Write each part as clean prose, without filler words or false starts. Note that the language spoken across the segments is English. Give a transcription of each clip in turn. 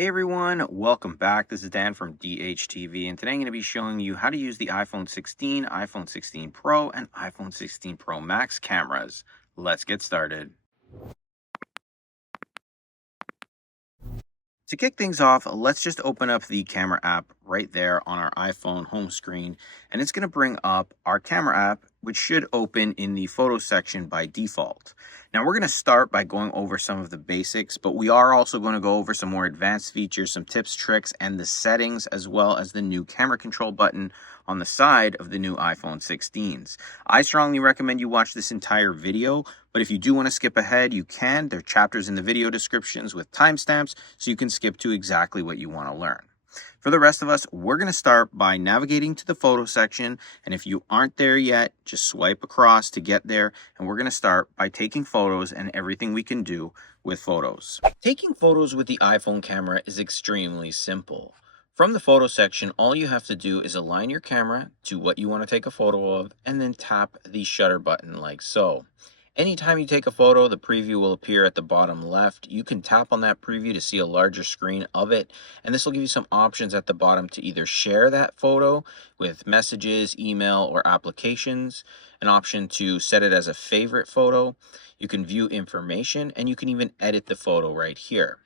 Hey everyone, welcome back. This is Dan from DHTV, and today I'm going to be showing you how to use the iPhone 16, iPhone 16 Pro, and iPhone 16 Pro Max cameras. Let's get started. To kick things off, let's just open up the camera app right there on our iPhone home screen, and it's going to bring up our camera app, which should open in the photo section by default. Now we're going to start by going over some of the basics, but we are also going to go over some more advanced features, some tips, tricks, and the settings, as well as the new camera control button on the side of the new iPhone 16s. I strongly recommend you watch this entire video, but if you do want to skip ahead, you can. There are chapters in the video descriptions with timestamps, so you can skip to exactly what you want to learn. For the rest of us, we're going to start by navigating to the photo section, and if you aren't there yet, just swipe across to get there, and we're going to start by taking photos and everything we can do with photos. Taking photos with the iPhone camera is extremely simple. From the photo section, all you have to do is align your camera to what you want to take a photo of, and then tap the shutter button like so. Anytime you take a photo, the preview will appear at the bottom left. You can tap on that preview to see a larger screen of it, and this will give you some options at the bottom to either share that photo with messages, email, or applications, an option to set it as a favorite photo. You can view information, and you can even edit the photo right here.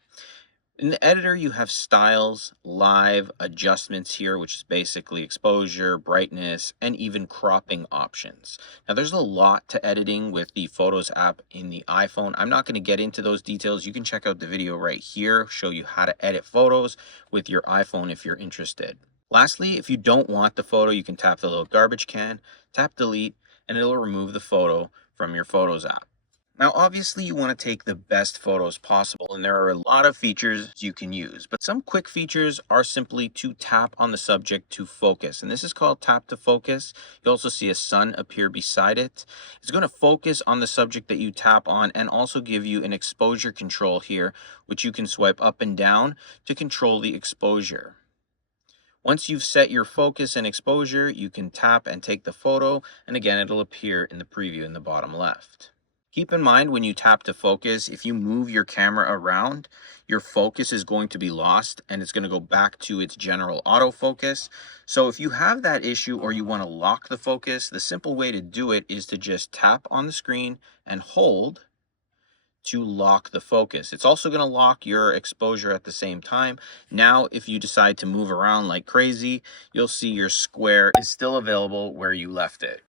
In the editor, you have styles, live adjustments here, which is basically exposure, brightness, and even cropping options. Now, there's a lot to editing with the Photos app in the iPhone. I'm not going to get into those details. You can check out the video right here, show you how to edit photos with your iPhone if you're interested. Lastly, if you don't want the photo, you can tap the little garbage can, tap delete, and it'll remove the photo from your Photos app. Now, obviously, you want to take the best photos possible, and there are a lot of features you can use, but some quick features are simply to tap on the subject to focus, and this is called tap to focus. You also see a sun appear beside it. It's going to focus on the subject that you tap on and also give you an exposure control here, which you can swipe up and down to control the exposure. Once you've set your focus and exposure, you can tap and take the photo, and again, it'll appear in the preview in the bottom left. Keep in mind when you tap to focus, if you move your camera around, your focus is going to be lost and it's going to go back to its general autofocus. So if you have that issue or you want to lock the focus, the simple way to do it is to just tap on the screen and hold to lock the focus. It's also going to lock your exposure at the same time. Now, if you decide to move around like crazy, you'll see your square is still available where you left it.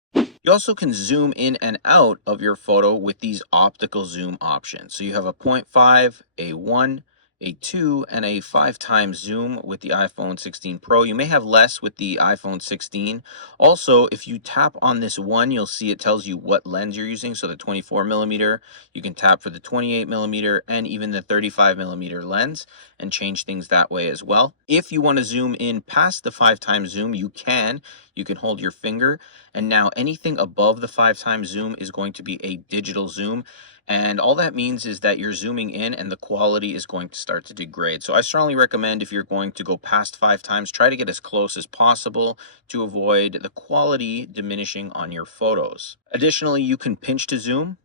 You also can zoom in and out of your photo with these optical zoom options. So you have a 0.5, a 1, a 2, and a 5 times zoom with the iPhone 16 Pro. You may have less with the iPhone 16. Also, if you tap on this one, you'll see it tells you what lens you're using. So the 24 millimeter, you can tap for the 28 millimeter and even the 35 millimeter lens and change things that way as well. If you want to zoom in past the 5 times zoom, you can. You can hold your finger, and now anything above the 5 times zoom is going to be a digital zoom. And all that means is that you're zooming in and the quality is going to start to degrade. So I strongly recommend if you're going to go past 5 times, try to get as close as possible to avoid the quality diminishing on your photos. Additionally, you can pinch to zoom.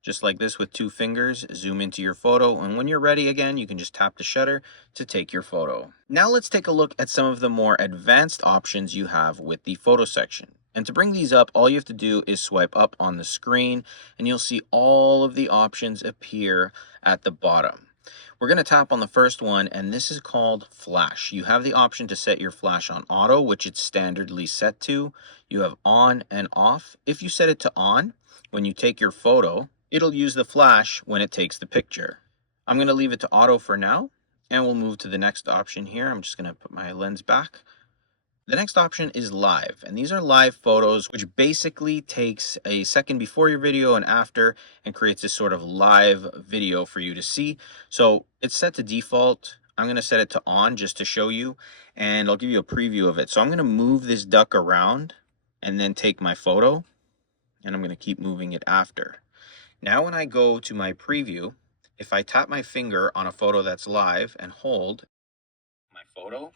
Just like this with 2 fingers, zoom into your photo, and when you're ready again, you can just tap the shutter to take your photo. Now let's take a look at some of the more advanced options you have with the photo section. And to bring these up, all you have to do is swipe up on the screen, and you'll see all of the options appear at the bottom. We're going to tap on the first one, and this is called flash. You have the option to set your flash on auto, which it's standardly set to. You have on and off. If you set it to on, when you take your photo, it'll use the flash when it takes the picture. I'm going to leave it to auto for now, and we'll move to the next option here. I'm just going to put my lens back. The next option is live, and these are live photos, which basically takes a second before your video and after and creates this sort of live video for you to see. So it's set to default. I'm going to set it to on just to show you, and I'll give you a preview of it. So I'm going to move this duck around and then take my photo, and I'm going to keep moving it after. Now when I go to my preview, if I tap my finger on a photo that's live and hold my photo,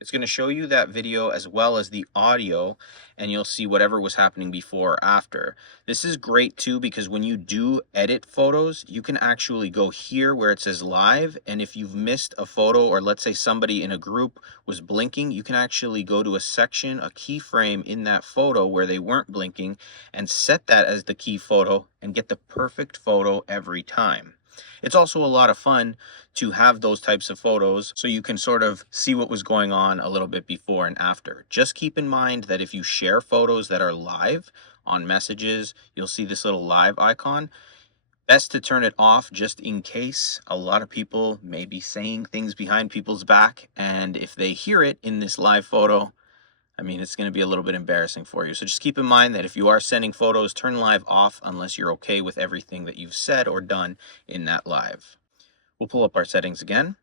and It's going to show you that video as well as the audio, and you'll see whatever was happening before or after. This is great too, because when you do edit photos, you can actually go here where it says live, and if you've missed a photo, or let's say somebody in a group was blinking, you can actually go to a section, a keyframe in that photo where they weren't blinking, and set that as the key photo and get the perfect photo every time. It's also a lot of fun to have those types of photos so you can sort of see what was going on a little bit before and after. Just keep in mind that if you share photos that are live on messages, you'll see this little live icon. Best to turn it off just in case. A lot of people may be saying things behind people's back, and if they hear it in this live photo, I mean, it's going to be a little bit embarrassing for you. So just keep in mind that if you are sending photos, turn live off unless you're okay with everything that you've said or done in that live. We'll pull up our settings again.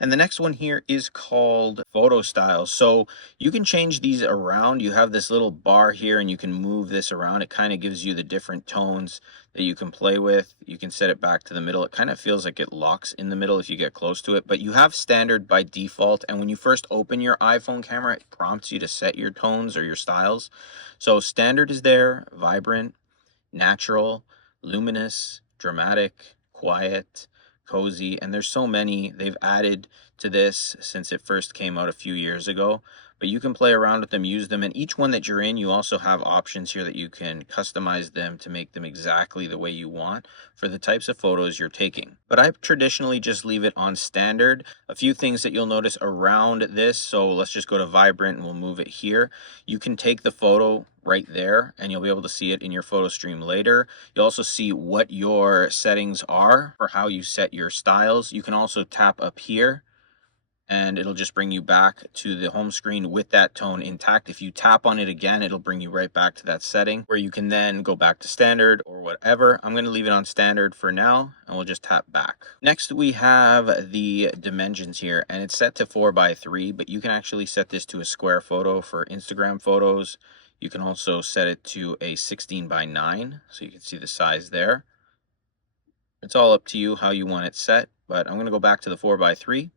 And the next one here is called photo styles. So you can change these around. You have this little bar here and you can move this around. It kind of gives you the different tones that you can play with. You can set it back to the middle. It kind of feels like it locks in the middle if you get close to it, but you have standard by default. And when you first open your iPhone camera, it prompts you to set your tones or your styles. So standard is there, vibrant, natural, luminous, dramatic, quiet, cozy, and there's so many they've added to this since it first came out a few years ago. But you can play around with them, use them, and each one that you're in, you also have options here that you can customize them to make them exactly the way you want for the types of photos you're taking. But I traditionally just leave it on standard. A few things that you'll notice around this, so let's just go to vibrant and we'll move it here. You can take the photo right there and you'll be able to see it in your photo stream later. You'll also see what your settings are for how you set your styles. You can also tap up here and it'll just bring you back to the home screen with that tone intact. If you tap on it again, it'll bring you right back to that setting where you can then go back to standard or whatever. I'm going to leave it on standard for now and we'll just tap back. Next we have the dimensions here, and it's set to 4:3, but you can actually set this to a square photo for Instagram photos. You can also set it to a 16:9, so you can see the size there. It's all up to you how you want it set, but I'm going to go back to the 4:3.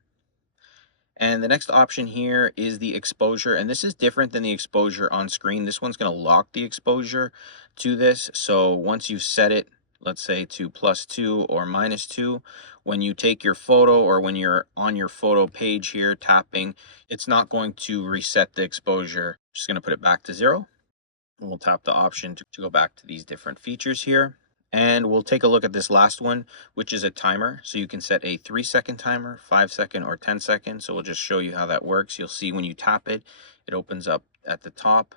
And the next option here is the exposure, and this is different than the exposure on screen. This one's going to lock the exposure to this. So once you've set it, let's say to +2 or -2, when you take your photo or when you're on your photo page here tapping, it's not going to reset the exposure. Just going to put it back to 0. And we'll tap the option to go back to these different features here. And we'll take a look at this last one, which is a timer. So you can set a 3-second timer, 5-second, or 10-second. So we'll just show you how that works. You'll see when you tap it, it opens up at the top.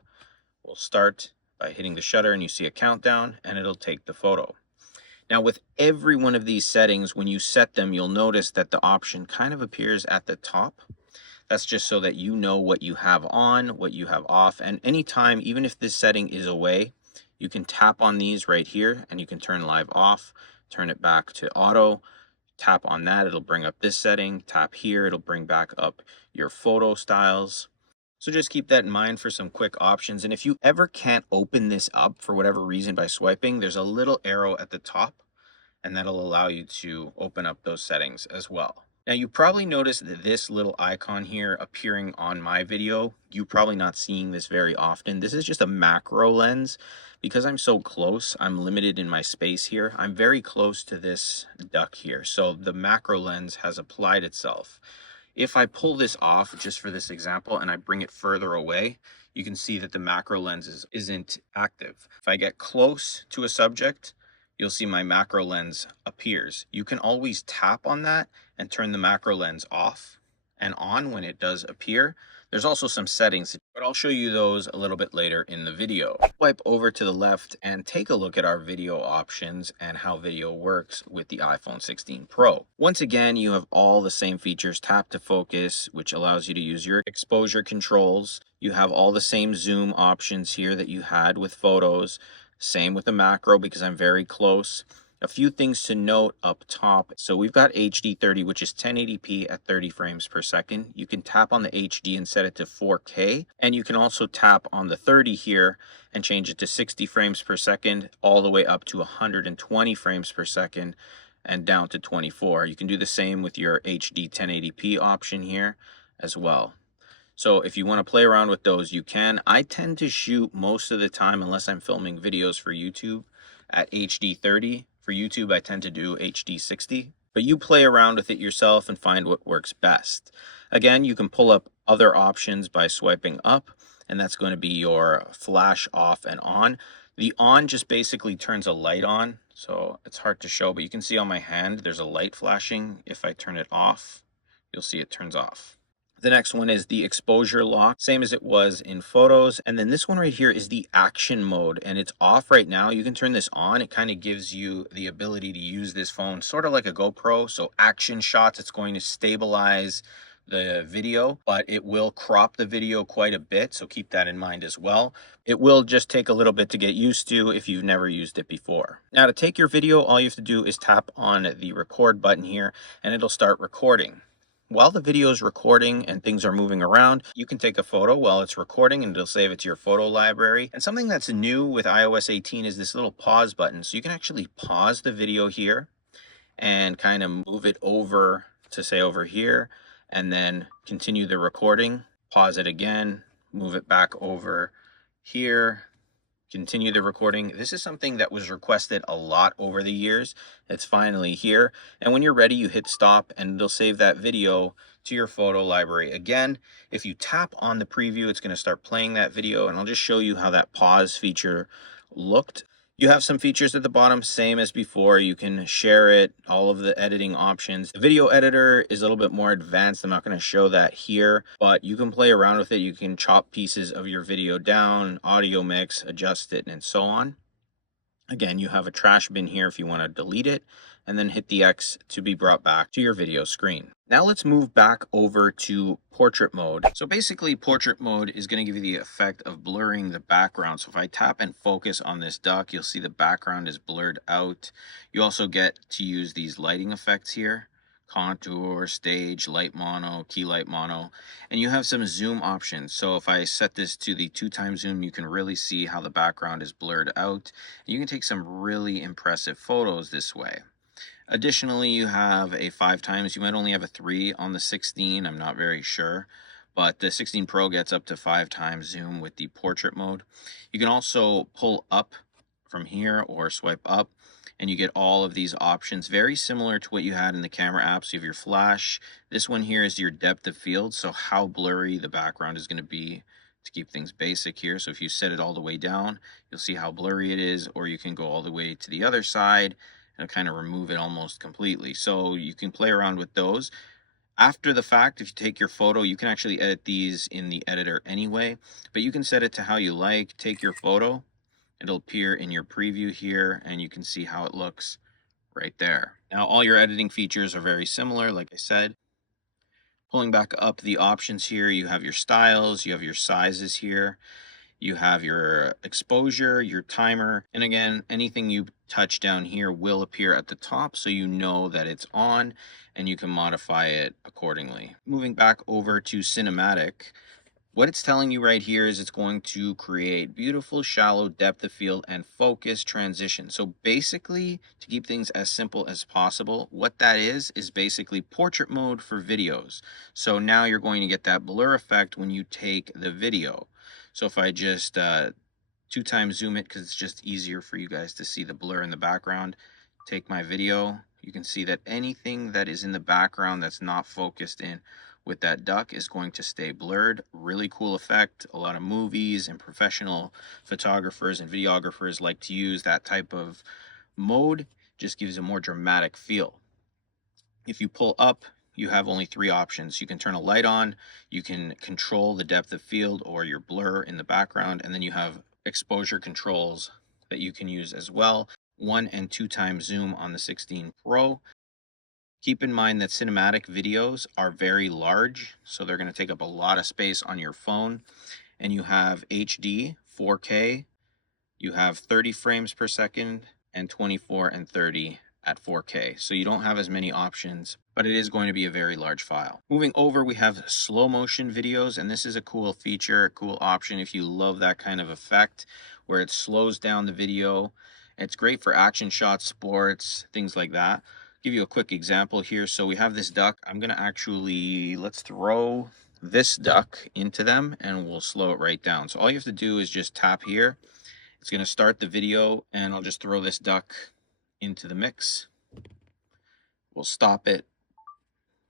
We'll start by hitting the shutter and you see a countdown and it'll take the photo. Now with every one of these settings, when you set them, you'll notice that the option kind of appears at the top. That's just so that you know what you have on, what you have off, and anytime, even if this setting is away, you can tap on these right here and you can turn live off, turn it back to auto, tap on that, it'll bring up this setting, tap here, it'll bring back up your photo styles. So just keep that in mind for some quick options. And if you ever can't open this up for whatever reason by swiping, there's a little arrow at the top and that'll allow you to open up those settings as well. Now you probably noticed that this little icon here appearing on my video, you're probably not seeing this very often. This is just a macro lens. Because I'm so close, I'm limited in my space here. I'm very close to this duck here. So the macro lens has applied itself. If I pull this off just for this example and I bring it further away, you can see that the macro lens isn't active. If I get close to a subject, you'll see my macro lens appears. You can always tap on that and turn the macro lens off and on when it does appear. There's also some settings, but I'll show you those a little bit later in the video. Swipe over to the left and take a look at our video options and how video works with the iPhone 16 Pro. Once again, you have all the same features. Tap to focus, which allows you to use your exposure controls. You have all the same zoom options here that you had with photos. Same with the macro because I'm very close. A few things to note up top. So we've got HD 30, which is 1080p at 30 frames per second. You can tap on the HD and set it to 4K. And you can also tap on the 30 here and change it to 60 frames per second, all the way up to 120 frames per second and down to 24. You can do the same with your HD 1080p option here as well. So if you want to play around with those, you can. I tend to shoot most of the time, unless I'm filming videos for YouTube, at HD 30. For YouTube, I tend to do HD 60. But you play around with it yourself and find what works best. Again, you can pull up other options by swiping up, and that's going to be your flash off and on. The on just basically turns a light on, so it's hard to show, but you can see on my hand there's a light flashing. If I turn it off, you'll see it turns off. The next one is the exposure lock, same as it was in photos. And then this one right here is the action mode, and it's off right now. You can turn this on. It kind of gives you the ability to use this phone sort of like a GoPro. So action shots, it's going to stabilize the video, but it will crop the video quite a bit. So keep that in mind as well. It will just take a little bit to get used to if you've never used it before. Now to take your video, all you have to do is tap on the record button here and it'll start recording. While the video is recording and things are moving around, you can take a photo while it's recording and it'll save it to your photo library. And something that's new with iOS 18 is this little pause button. So you can actually pause the video here and kind of move it over to say over here and then continue the recording. Pause it again, move it back over here, continue the recording. This is something that was requested a lot over the years. It's finally here. And when you're ready, you hit stop and it'll save that video to your photo library. Again, if you tap on the preview, it's going to start playing that video, and I'll just show you how that pause feature looked. You have some features at the bottom, same as before. You can share it, all of the editing options. The video editor is a little bit more advanced. I'm not going to show that here, but you can play around with it. You can chop pieces of your video down, audio mix, adjust it, and so on. Again, you have a trash bin here if you want to delete it, and then hit the X to be brought back to your video screen. Now let's move back over to portrait mode. So basically portrait mode is going to give you the effect of blurring the background. So if I tap and focus on this duck, you'll see the background is blurred out. You also get to use these lighting effects here. Contour, stage, light mono, key light mono, and you have some zoom options. So if I set this to the 2x zoom, you can really see how the background is blurred out. You can take some really impressive photos this way. Additionally, you have a 5x. You might only have a 3 on the 16. I'm not very sure, but the 16 Pro gets up to 5x zoom with the portrait mode. You can also pull up from here or swipe up, and you get all of these options, very similar to what you had in the camera apps. You have your flash. This one here is your depth of field, so how blurry the background is going to be to keep things basic here. So if you set it all the way down, you'll see how blurry it is, or you can go all the way to the other side and kind of remove it almost completely. So you can play around with those. After the fact, if you take your photo, you can actually edit these in the editor anyway, but you can set it to how you like. Take your photo. It'll appear in your preview here, and you can see how it looks right there. Now, all your editing features are very similar, like I said. Pulling back up the options here, you have your styles, you have your sizes here, you have your exposure, your timer, and again, anything you touch down here will appear at the top, so you know that it's on, and you can modify it accordingly. Moving back over to cinematic, what it's telling you right here is it's going to create beautiful, shallow depth of field and focus transition. So basically, to keep things as simple as possible, what that is basically portrait mode for videos. So now you're going to get that blur effect when you take the video. So if I just 2x zoom it, because it's just easier for you guys to see the blur in the background, take my video, you can see that anything that is in the background that's not focused in with that duck is going to stay blurred. Really cool effect. A lot of movies and professional photographers and videographers like to use that type of mode. Just gives a more dramatic feel. If you pull up, you have only 3 options. You can turn a light on, you can control the depth of field or your blur in the background, and then you have exposure controls that you can use as well. 1 and 2x zoom on the 16 Pro. Keep in mind that cinematic videos are very large, so they're going to take up a lot of space on your phone. And you have HD, 4K, you have 30 frames per second, and 24 and 30 at 4K. So you don't have as many options, but it is going to be a very large file. Moving over, we have slow motion videos, and this is a cool feature, cool option if you love that kind of effect where it slows down the video. It's great for action shots, sports, things like that. Give you a quick example here. So we have this duck. I'm going to actually, let's throw this duck into them and we'll slow it right down. So all you have to do is just tap here. It's going to start the video, and I'll just throw this duck into the mix. We'll stop it.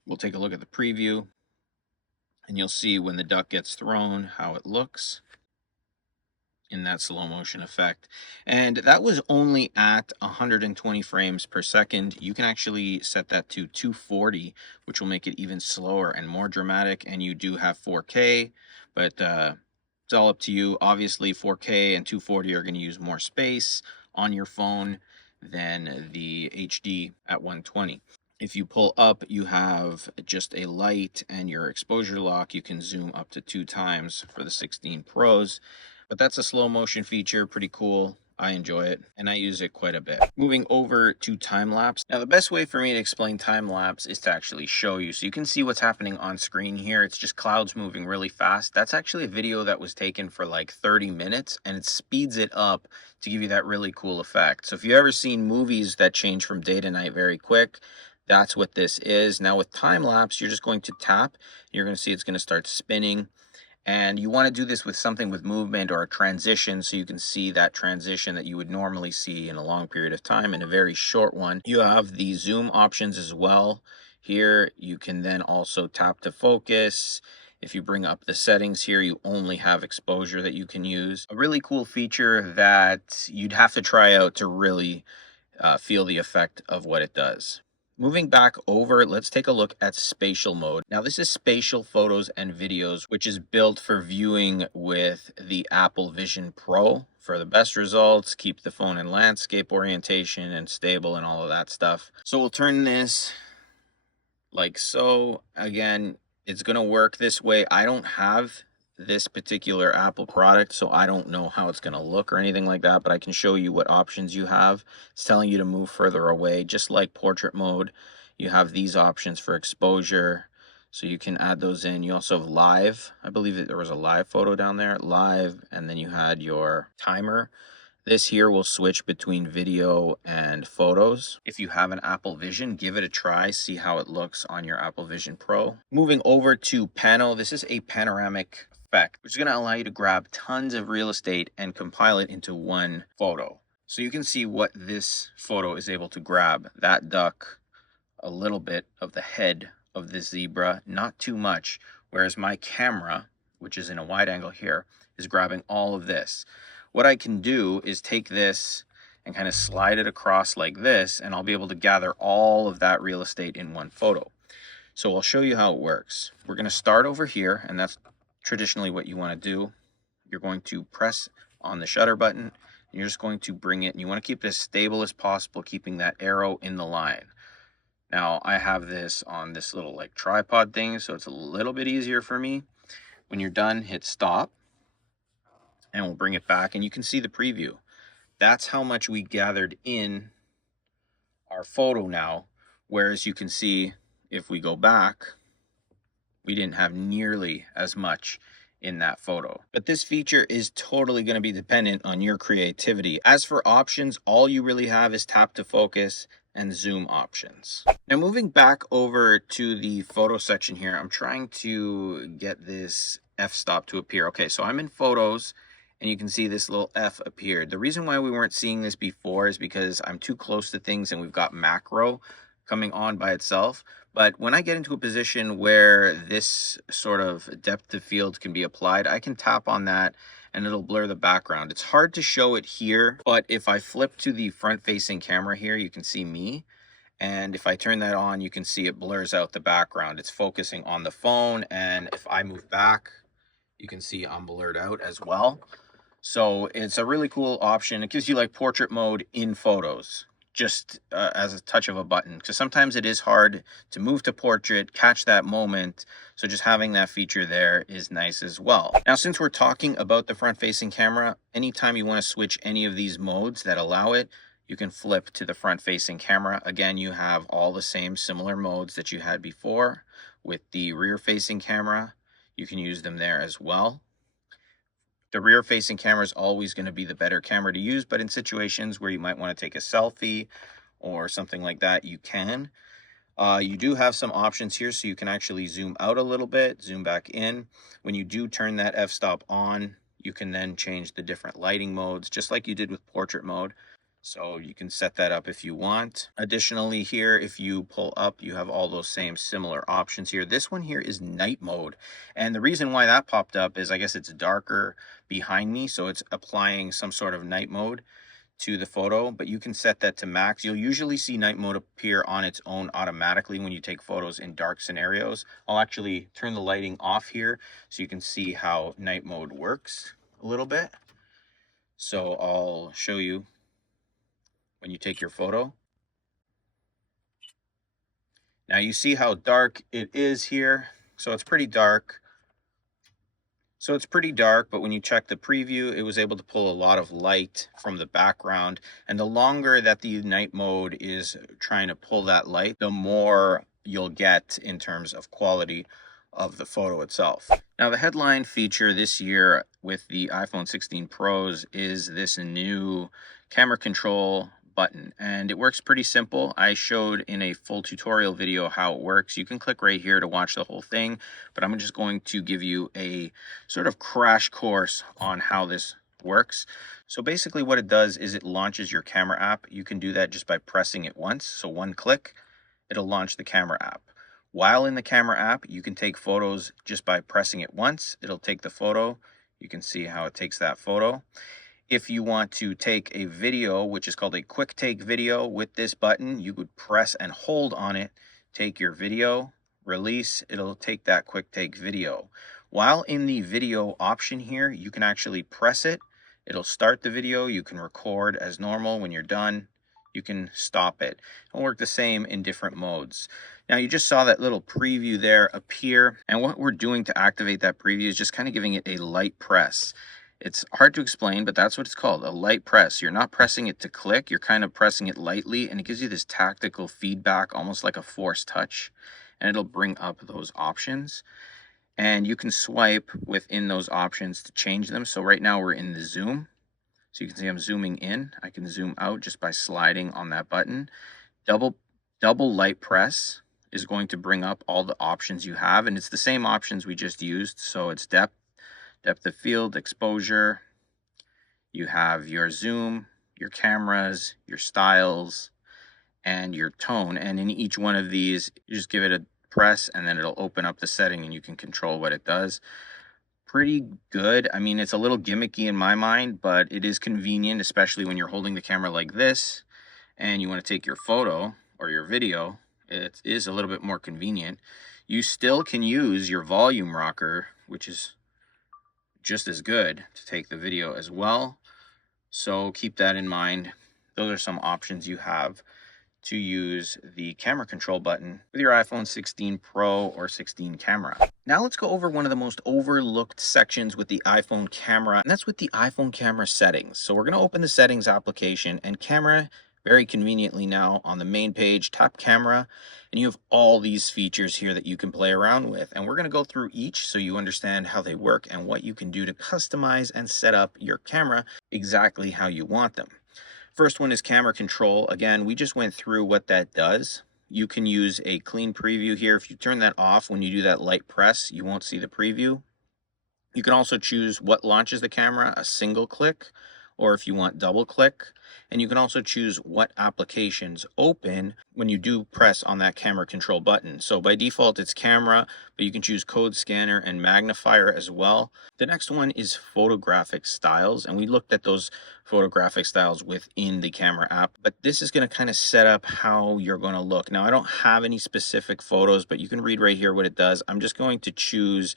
We'll take a look at the preview, and you'll see when the duck gets thrown how it looks in that slow motion effect. And that was only at 120 frames per second. You can actually set that to 240, which will make it even slower and more dramatic. And you do have 4K, but it's all up to you. Obviously 4K and 240 are going to use more space on your phone than the HD at 120. If you pull up, you have just a light and your exposure lock. You can zoom up to 2 times for the 16 Pros. But that's a slow motion feature, pretty cool. I enjoy it, and I use it quite a bit. Moving over to time-lapse. Now, the best way for me to explain time-lapse is to actually show you. So you can see what's happening on screen here. It's just clouds moving really fast. That's actually a video that was taken for like 30 minutes, and it speeds it up to give you that really cool effect. So if you've ever seen movies that change from day to night very quick, that's what this is. Now with time-lapse, you're just going to tap. You're going to see it's going to start spinning. And you want to do this with something with movement or a transition, so you can see that transition that you would normally see in a long period of time in a very short one. You have the zoom options as well. Here you can then also tap to focus. If you bring up the settings here, you only have exposure that you can use. A really cool feature that you'd have to try out to really feel the effect of what it does. Moving back over, let's take a look at spatial mode. Now this is spatial photos and videos, which is built for viewing with the Apple Vision Pro for the best results. Keep the phone in landscape orientation and stable and all of that stuff. So we'll turn this like so. Again, it's going to work this way. I don't have this particular Apple product, so I don't know how it's going to look or anything like that, but I can show you what options you have. It's telling you to move further away, just like portrait mode. You have these options for exposure, so you can add those in. You also have live. I believe that there was a live photo down there, live, and then you had your timer. This here will switch between video and photos. If you have an Apple Vision, give it a try, see how it looks on your Apple Vision Pro. Moving over to PANO, this is a panoramic effect, which is going to allow you to grab tons of real estate and compile it into one photo. So you can see what this photo is able to grab. That duck, a little bit of the head of this zebra, not too much, whereas my camera, which is in a wide angle here, is grabbing all of this. What I can do is take this and kind of slide it across like this, and I'll be able to gather all of that real estate in one photo. So I'll show you how it works. We're going to start over here, and that's traditionally what you want to do. You're going to press on the shutter button, and you're just going to bring it, and you want to keep it as stable as possible, keeping that arrow in the line. Now I have this on this little like tripod thing, so it's a little bit easier for me. When you're done, hit stop, and we'll bring it back, and you can see the preview. That's how much we gathered in our photo now, whereas you can see if we go back, we didn't have nearly as much in that photo. But this feature is totally going to be dependent on your creativity. As for options, all you really have is tap to focus and zoom options. Now moving back over to the photo section here, I'm trying to get this f-stop to appear. Okay, so I'm in photos, and you can see this little F appeared. The reason why we weren't seeing this before is because I'm too close to things and we've got macro coming on by itself. But when I get into a position where this sort of depth of field can be applied, I can tap on that and it'll blur the background. It's hard to show it here, but if I flip to the front-facing camera here, you can see me. And if I turn that on, you can see it blurs out the background. It's focusing on the phone, and if I move back, you can see I'm blurred out as well. So it's a really cool option. It gives you like portrait mode in photos, just as a touch of a button. Because sometimes it is hard to move to portrait, catch that moment. So just having that feature there is nice as well. Now, since we're talking about the front-facing camera, anytime you want to switch any of these modes that allow it, you can flip to the front-facing camera. Again, you have all the same similar modes that you had before. With the rear-facing camera, you can use them there as well. The rear-facing camera is always going to be the better camera to use, but in situations where you might want to take a selfie or something like that, you can. You do have some options here, so you can actually zoom out a little bit, zoom back in. When you do turn that f-stop on, you can then change the different lighting modes, just like you did with portrait mode. So you can set that up if you want. Additionally here, if you pull up, you have all those same similar options here. This one here is night mode. And the reason why that popped up is I guess it's darker behind me, so it's applying some sort of night mode to the photo, but you can set that to max. You'll usually see night mode appear on its own automatically when you take photos in dark scenarios. I'll actually turn the lighting off here so you can see how night mode works a little bit. So I'll show you when you take your photo. Now you see how dark it is here. So it's pretty dark. But when you check the preview, it was able to pull a lot of light from the background. And the longer that the night mode is trying to pull that light, the more you'll get in terms of quality of the photo itself. Now, the headline feature this year with the iPhone 16 Pros is this new camera control button, and it works pretty simple. I showed in a full tutorial video how it works. You can click right here to watch the whole thing, but I'm just going to give you a sort of crash course on how this works. So basically what it does is it launches your camera app. You can do that just by pressing it once. So one click, it'll launch the camera app. While in the camera app, you can take photos just by pressing it once. It'll take the photo. You can see how it takes that photo. If you want to take a video, which is called a quick take video with this button, you would press and hold on it, take your video, release, it'll take that quick take video. While in the video option here, you can actually press it. It'll start the video. You can record as normal. When you're done, you can stop it. It'll work the same in different modes. Now you just saw that little preview there appear. And what we're doing to activate that preview is just kind of giving it a light press. It's hard to explain, but that's what it's called, a light press. You're not pressing it to click, you're kind of pressing it lightly, and it gives you this tactical feedback, almost like a force touch, and it'll bring up those options. And you can swipe within those options to change them. So right now we're in the zoom. So you can see I'm zooming in. I can zoom out just by sliding on that button. Double light press is going to bring up all the options you have, and it's the same options we just used. So it's depth of field, exposure, you have your zoom, your cameras, your styles, and your tone. And in each one of these, you just give it a press and then it'll open up the setting and you can control what it does. Pretty good. I mean, it's a little gimmicky in my mind, but it is convenient, especially when you're holding the camera like this and you want to take your photo or your video. It is a little bit more convenient. You still can use your volume rocker, which is just as good, to take the video as well. So keep that in mind. Those are some options you have to use the camera control button with your iPhone 16 Pro or 16 camera. Now let's go over one of the most overlooked sections with the iPhone camera, and that's with the iPhone camera settings. So we're going to open the settings application, and camera, very conveniently now on the main page, tap camera, and you have all these features here that you can play around with. And we're going to go through each so you understand how they work and what you can do to customize and set up your camera exactly how you want them. First one is camera control. Again, we just went through what that does. You can use a clean preview here. If you turn that off, when you do that light press, you won't see the preview. You can also choose what launches the camera, a single click, or if you want double click. And you can also choose what applications open when you do press on that camera control button. So by default, it's camera, but you can choose code scanner and magnifier as well. The next one is photographic styles, and we looked at those photographic styles within the camera app, but this is going to kind of set up how you're going to look. Now, I don't have any specific photos, but you can read right here what it does. I'm just going to choose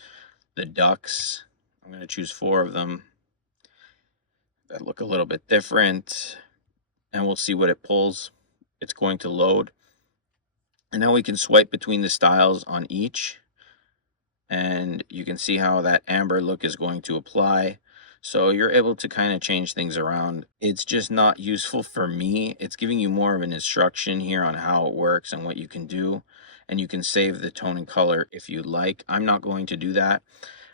the ducks. I'm going to choose 4 of them that look a little bit different, and we'll see what it pulls. It's going to load, and now we can swipe between the styles on each, and you can see how that amber look is going to apply. So you're able to kind of change things around. It's just not useful for me. It's giving you more of an instruction here on how it works and what you can do, and you can save the tone and color if you like. I'm not going to do that.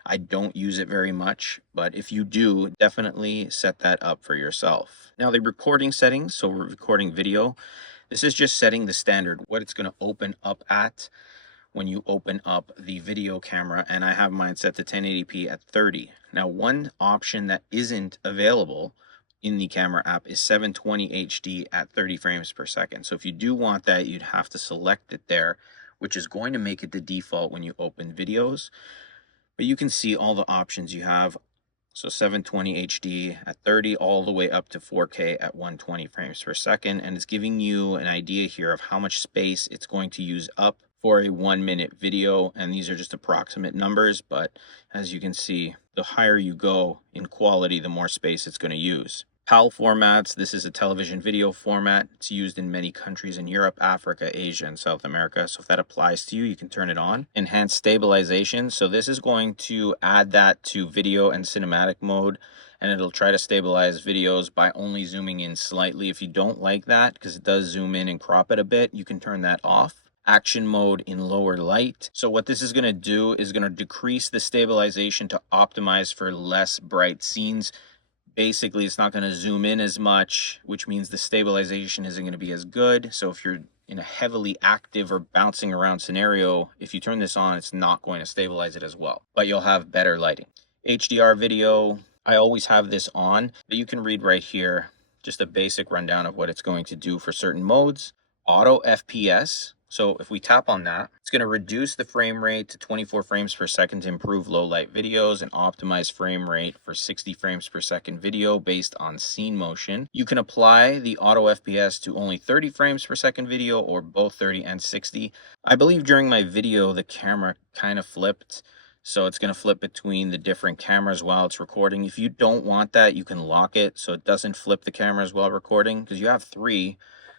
I don't use it very much, but if you do, definitely set that up for yourself. Now the recording settings, so we're recording video. This is just setting the standard, what it's going to open up at when you open up the video camera, and I have mine set to 1080p at 30. Now, one option that isn't available in the camera app is 720 HD at 30 frames per second. So if you do want that, you'd have to select it there, which is going to make it the default when you open videos. But you can see all the options you have. So 720 HD at 30 all the way up to 4K at 120 frames per second. And it's giving you an idea here of how much space it's going to use up for a 1-minute video. And these are just approximate numbers, but as you can see, the higher you go in quality, the more space it's going to use. PAL formats, this is a television video format. It's used in many countries in Europe, Africa, Asia, and South America. So if that applies to you, you can turn it on. Enhanced stabilization. So this is going to add that to video and cinematic mode, and it'll try to stabilize videos by only zooming in slightly. If you don't like that, because it does zoom in and crop it a bit, you can turn that off. Action mode in lower light. So what this is going to do is going to decrease the stabilization to optimize for less bright scenes. Basically, it's not going to zoom in as much, which means the stabilization isn't going to be as good. So if you're in a heavily active or bouncing around scenario, if you turn this on, it's not going to stabilize it as well, but you'll have better lighting. HDR video, I always have this on, but you can read right here just a basic rundown of what it's going to do for certain modes. Auto FPS. So if we tap on that, it's going to reduce the frame rate to 24 frames per second to improve low light videos and optimize frame rate for 60 frames per second video based on scene motion. You can apply the auto FPS to only 30 frames per second video or both 30 and 60. I believe during my video, the camera kind of flipped. So it's going to flip between the different cameras while it's recording. If you don't want that, you can lock it so it doesn't flip the cameras while recording, because you have 3.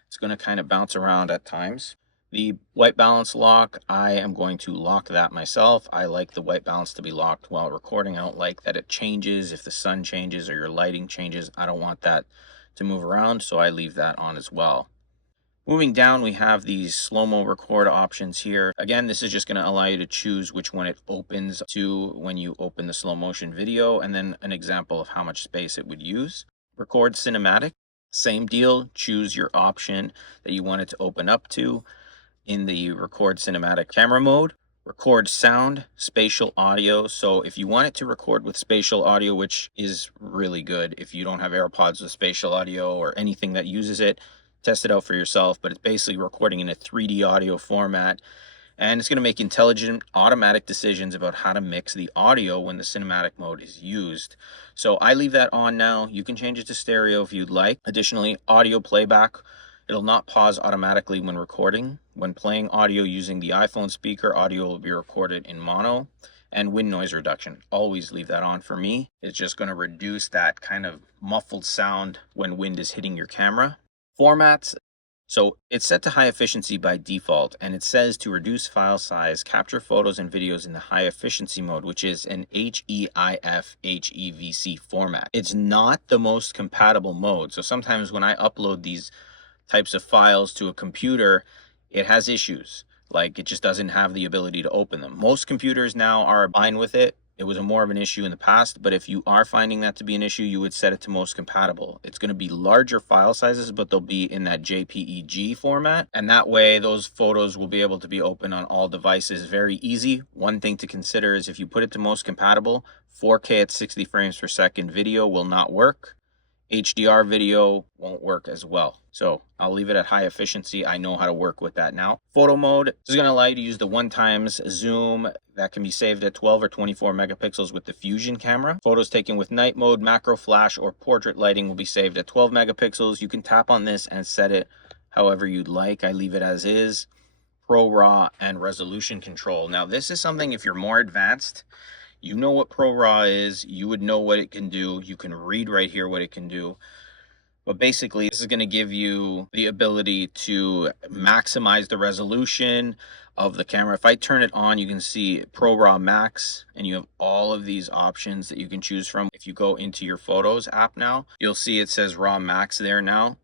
It's going to kind of bounce around at times. The white balance lock, I am going to lock that myself. I like the white balance to be locked while recording. I don't like that it changes if the sun changes or your lighting changes. I don't want that to move around, so I leave that on as well. Moving down, we have these slow-mo record options here. Again, this is just going to allow you to choose which one it opens to when you open the slow motion video, and then an example of how much space it would use. Record cinematic, same deal. Choose your option that you want it to open up to. In the record cinematic camera mode, record sound, spatial audio. So if you want it to record with spatial audio, which is really good, if you don't have AirPods with spatial audio or anything that uses it, test it out for yourself. But it's basically recording in a 3D audio format, and it's going to make intelligent automatic decisions about how to mix the audio when the cinematic mode is used. So I leave that on now. You can change it to stereo if you'd like. Additionally, audio playback. It'll not pause automatically when recording. When playing audio using the iPhone speaker, audio will be recorded in mono. And wind noise reduction, always leave that on for me. It's just going to reduce that kind of muffled sound when wind is hitting your camera. Formats. So it's set to high efficiency by default, and it says to reduce file size, capture photos and videos in the high efficiency mode, which is an HEIF HEVC format. It's not the most compatible mode. So sometimes when I upload these types of files to a computer, it has issues. Like it just doesn't have the ability to open them. Most computers now are fine with it. It was more of an issue in the past, but if you are finding that to be an issue, you would set it to most compatible. It's going to be larger file sizes, but they'll be in that JPEG format. And that way, those photos will be able to be opened on all devices very easy. One thing to consider is if you put it to most compatible, 4K at 60 frames per second video will not work. HDR video won't work as well. So I'll leave it at high efficiency. I know how to work with that now. Photo mode, this is going to allow you to use the 1x zoom that can be saved at 12 or 24 megapixels with the Fusion camera. Photos taken with night mode, macro flash, or portrait lighting will be saved at 12 megapixels. You can tap on this and set it however you'd like. I leave it as is. Pro RAW and resolution control. Now this is something, if you're more advanced, you know what Pro RAW is, you would know what it can do. You can read right here what it can do. But basically, this is going to give you the ability to maximize the resolution of the camera. If I turn it on, you can see Pro RAW Max, and you have all of these options that you can choose from. If you go into your Photos app now, you'll see it says RAW Max there now.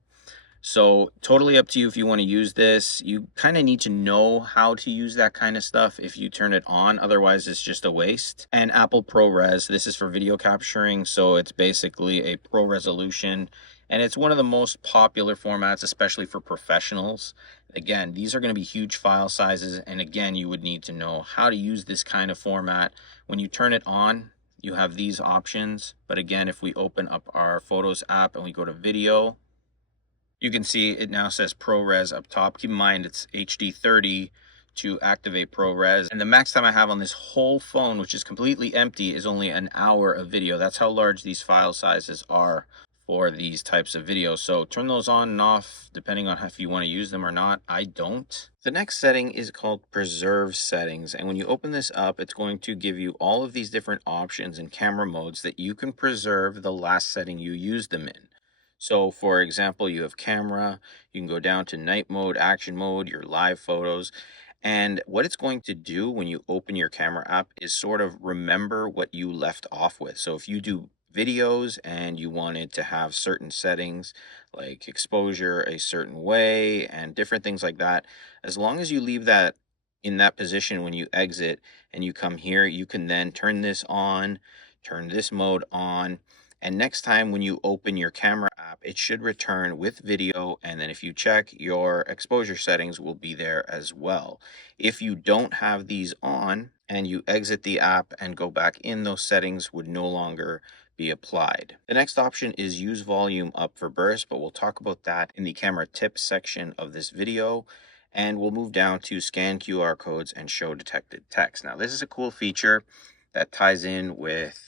So totally up to you if you want to use this. You kind of need to know how to use that kind of stuff if you turn it on. Otherwise, it's just a waste. And Apple ProRes, this is for video capturing. So it's basically a pro resolution. And it's one of the most popular formats, especially for professionals. Again, these are going to be huge file sizes, and again, you would need to know how to use this kind of format. When you turn it on, you have these options, but again, if we open up our Photos app and we go to video, you can see it now says ProRes up top. Keep in mind it's HD 30 to activate ProRes, and the max time I have on this whole phone, which is completely empty, is only an hour of video. That's how large these file sizes are for these types of videos. So turn those on and off depending on if you want to use them or not. I don't. The next setting is called preserve settings, and when you open this up, it's going to give you all of these different options and camera modes that you can preserve the last setting you used them in. So for example, you have camera, you can go down to night mode, action mode, your live photos. And what it's going to do when you open your camera app is sort of remember what you left off with. So if you do videos and you wanted to have certain settings like exposure a certain way and different things like that, as long as you leave that in that position when you exit and you come here, you can then turn this on, turn this mode on, and next time when you open your camera app, it should return with video. And then if you check, your exposure settings will be there as well. If you don't have these on and you exit the app and go back in, those settings would no longer be applied. The next option is use volume up for burst, but we'll talk about that in the camera tips section of this video. And we'll move down to scan QR codes and show detected text. Now, this is a cool feature that ties in with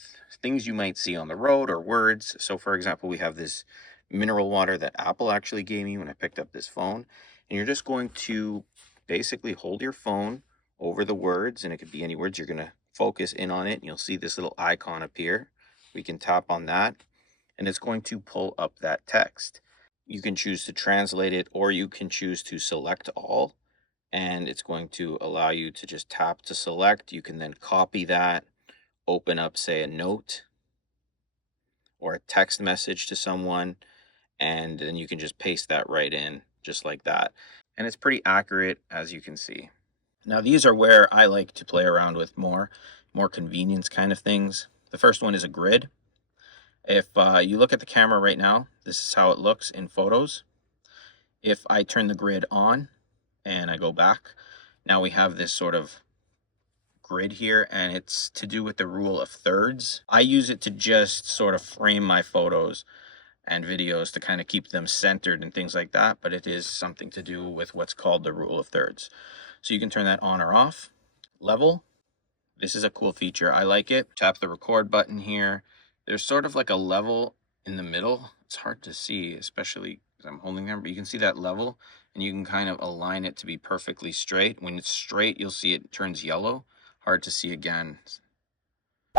things you might see on the road or words. So for example, we have this mineral water that Apple actually gave me when I picked up this phone. And you're just going to basically hold your phone over the words, and it could be any words. You're going to focus in on it, and you'll see this little icon appear. We can tap on that, and it's going to pull up that text. You can choose to translate it, or you can choose to select all, and it's going to allow you to just tap to select. You can then copy that, open up, say, a note or a text message to someone, and then you can just paste that right in just like that. And it's pretty accurate, as you can see. Now, these are where I like to play around with more convenience kind of things. The first one is a grid. If you look at the camera right now, this is how it looks in photos. If I turn the grid on and I go back, now we have this sort of grid here, and it's to do with the rule of thirds. I use it to just sort of frame my photos and videos to kind of keep them centered and things like that, but it is something to do with what's called the rule of thirds. So you can turn that on or off. Level, this is a cool feature. I like it. Tap the record button here. There's sort of like a level in the middle. It's hard to see, especially because I'm holding them, but you can see that level, and you can kind of align it to be perfectly straight. When it's straight, you'll see it turns yellow. Hard to see again.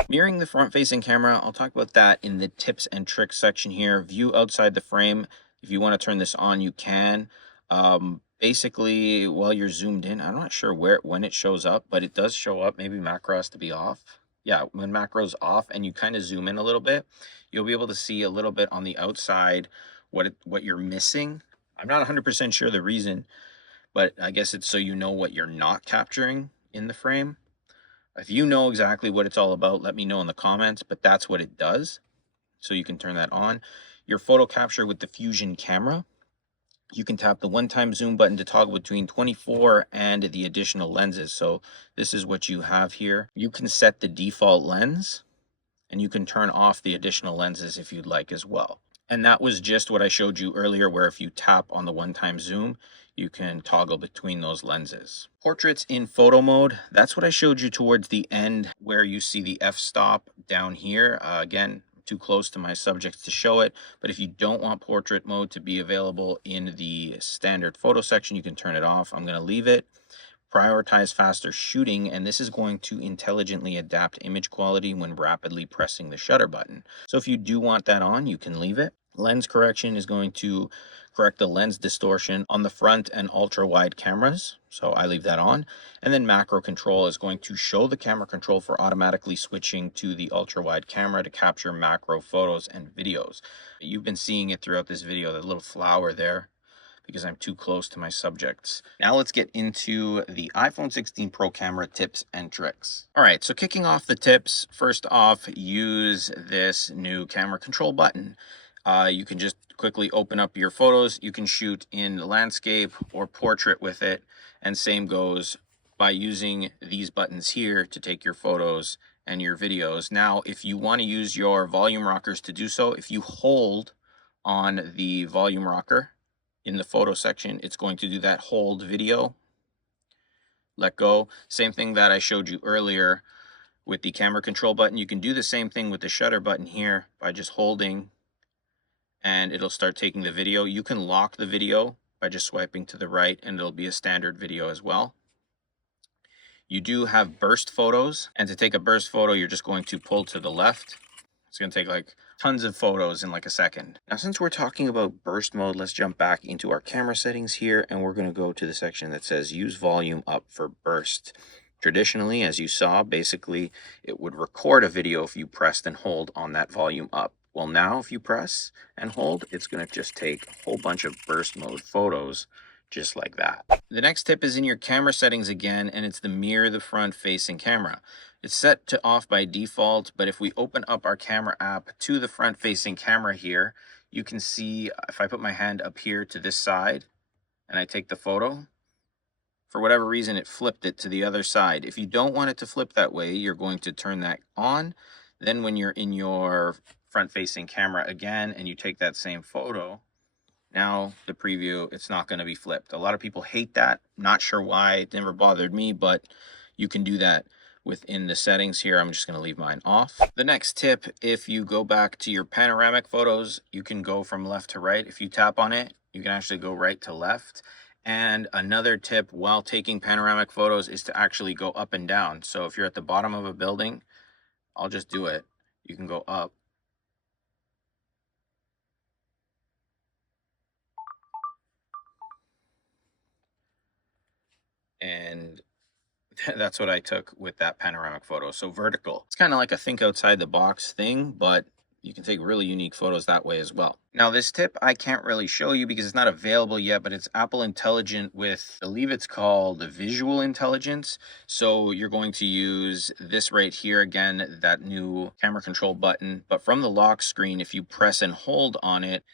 Mirroring the front-facing camera, I'll talk about that in the tips and tricks section here. View outside the frame. If you want to turn this on, you can. Basically, while you're zoomed in, I'm not sure when it shows up, but it does show up. Maybe macro has to be off. Yeah, when macro's off and you kind of zoom in a little bit, you'll be able to see a little bit on the outside what you're missing. I'm not 100% sure the reason, but I guess it's so you know what you're not capturing in the frame. If you know exactly what it's all about, let me know in the comments, but that's what it does. So you can turn that on. Your photo capture with the Fusion camera. You can tap the one-time zoom button to toggle between 24 and the additional lenses. So this is what you have here. You can set the default lens, and you can turn off the additional lenses if you'd like as well. And that was just what I showed you earlier, where if you tap on the one-time zoom, you can toggle between those lenses. Portraits in photo mode, that's what I showed you towards the end, where you see the f-stop down here. Again, too close to my subjects to show it, but if you don't want portrait mode to be available in the standard photo section, you can turn it off. I'm going to leave it. Prioritize faster shooting, and this is going to intelligently adapt image quality when rapidly pressing the shutter button. So if you do want that on, you can leave it. Lens correction is going to correct the lens distortion on the front and ultra wide cameras, so I leave that on. And then macro control is going to show the camera control for automatically switching to the ultra wide camera to capture macro photos and videos. You've been seeing it throughout this video, the little flower there, because I'm too close to my subjects. Now let's get into the iPhone 16 Pro camera tips and tricks. All right, so kicking off the tips, first off, use this new camera control button. You can just quickly open up your photos. You can shoot in landscape or portrait with it. And same goes by using these buttons here to take your photos and your videos. Now, if you want to use your volume rockers to do so, if you hold on the volume rocker in the photo section, it's going to do that hold video, let go. Same thing that I showed you earlier with the camera control button. You can do the same thing with the shutter button here by just holding, and it'll start taking the video. You can lock the video by just swiping to the right, and it'll be a standard video as well. You do have burst photos, and to take a burst photo, you're just going to pull to the left. It's going to take like tons of photos in like a second. Now, since we're talking about burst mode, let's jump back into our camera settings here, and we're going to go to the section that says use volume up for burst. Traditionally, as you saw, basically it would record a video if you pressed and hold on that volume up. Well, now if you press and hold, it's going to just take a whole bunch of burst mode photos just like that. The next tip is in your camera settings again, and it's the mirror the front facing camera. It's set to off by default, but if we open up our camera app to the front facing camera here, you can see if I put my hand up here to this side and I take the photo, for whatever reason it flipped it to the other side. If you don't want it to flip that way, you're going to turn that on. Then when you're in your front facing camera again and you take that same photo, now the preview, it's not going to be flipped. A lot of people hate that. Not sure why. It never bothered me, but you can do that within the settings here. I'm just going to leave mine off. The next tip, if you go back to your panoramic photos, you can go from left to right. If you tap on it, you can actually go right to left. And another tip while taking panoramic photos is to actually go up and down. So if you're at the bottom of a building, I'll just do it. You can go up. And that's what I took with that panoramic photo. So vertical. It's kind of like a think outside the box thing, but you can take really unique photos that way as well. Now this tip I can't really show you because it's not available yet, but it's Apple Intelligent with, I believe it's called Visual Intelligence. So you're going to use this right here again, that new camera control button, but from the lock screen, if you press and hold on it,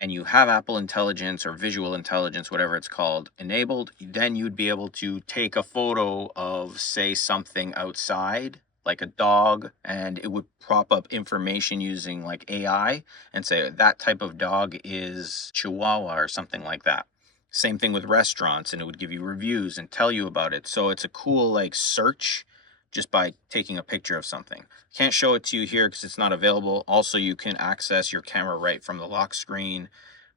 and you have Apple Intelligence or Visual Intelligence, whatever it's called, enabled, then you'd be able to take a photo of, say, something outside, like a dog, and it would prop up information using like AI and say that type of dog is Chihuahua or something like that. Same thing with restaurants, and it would give you reviews and tell you about it. So it's a cool like search just by taking a picture of something. Can't show it to you here because it's not available. Also, you can access your camera right from the lock screen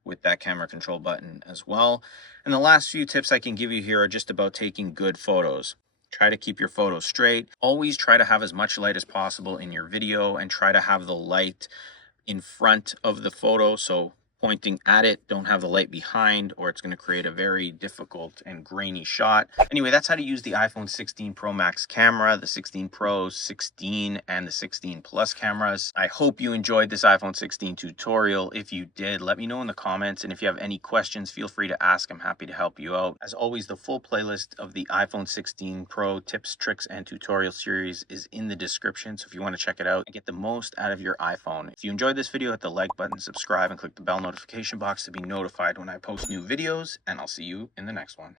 with that camera control button as well. And the last few tips I can give you here are just about taking good photos. Try to keep your photos straight. Always try to have as much light as possible in your video, and try to have the light in front of the photo, so pointing at it, don't have the light behind, or it's going to create a very difficult and grainy shot. Anyway, that's how to use the iPhone 16 Pro Max camera, the 16 Pro, 16, and the 16 Plus cameras. I hope you enjoyed this iPhone 16 tutorial. If you did, let me know in the comments, and if you have any questions, feel free to ask. I'm happy to help you out. As always, the full playlist of the iPhone 16 Pro tips, tricks, and tutorial series is in the description, so if you want to check it out and get the most out of your iPhone. If you enjoyed this video, hit the like button, subscribe, and click the bell notification box to be notified when I post new videos, and I'll see you in the next one.